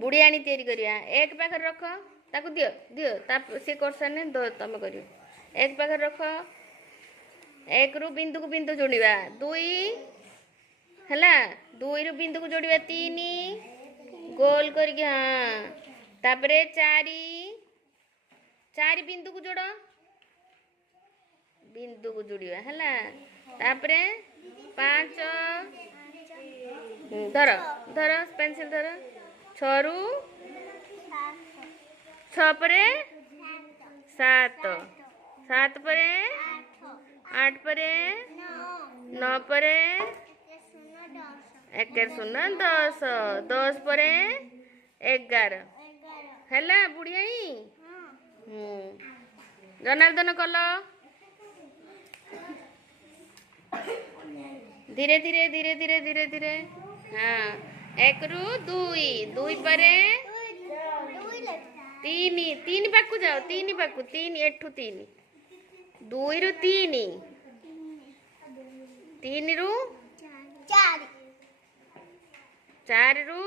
बुढ़ियाणी तैयारी करिया एक पाखे रख ताकू दियो दियो सी कर सारे दो तुम कर एक पाखे रख एक रु बिंदु को बिंदु जोड़वा दुई है दुई रु बिंदु को जोड़वा तीन गोल करके हाँ तापरे चारि चारि बिंदु को जोड़ बिंदु को जोड़वा है तापरे पांच धर धर पेंसिल धर छरु छपरे सात सात परे आठ परे नौ परे एक शून्य दस दस परे 11 है बुढ़ियाई जनार्दन कल धीरे धीरे धीरे धीरे धीरे धीरे हाँ एक रु दुई दुई परे तीन तीन पाकु जाओ तीन पाकु तीन एठू तीन दुई रु तीन तीन रु चार रु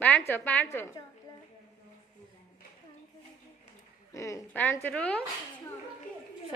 पांच पांच पांच रु छ